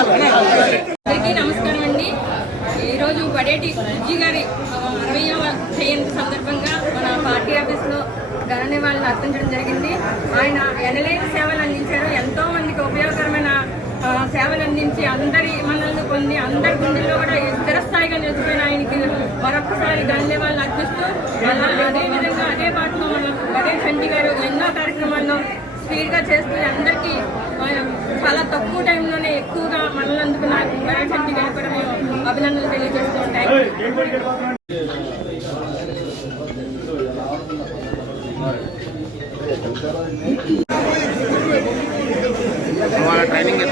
అందరికీ నమస్కారం అండి. ఈరోజు పడేటి బుజ్జి గారి అరవయవ జయంతి సందర్భంగా మన పార్టీ ఆఫీస్లో ఘన నివాళులు అర్పించడం జరిగింది. ఆయన ఎనలేని సేవలు అందించారు. ఎంతో అందించి అందరి మనల్ని పొంది అందరి గుండెల్లో కూడా స్థిరస్థాయిగా నిలిచిపోయిన ఆయనకి మరొకసారి ధన్యవాదాలు అర్పిస్తూ మళ్ళీ అదే విధంగా అదే పాటలో మనం గడే చంటి గారు ఎన్నో కార్యక్రమాల్లో స్పీడ్గా చేస్తూ అందరికీ చాలా తక్కువ టైంలోనే ఎక్కువగా మనల్ని అందుకున్న గణేష్ శెట్టి కూడా మేము అభినందనలు తెలియజేస్తూ ఉంటాయి ట్రైనింగ్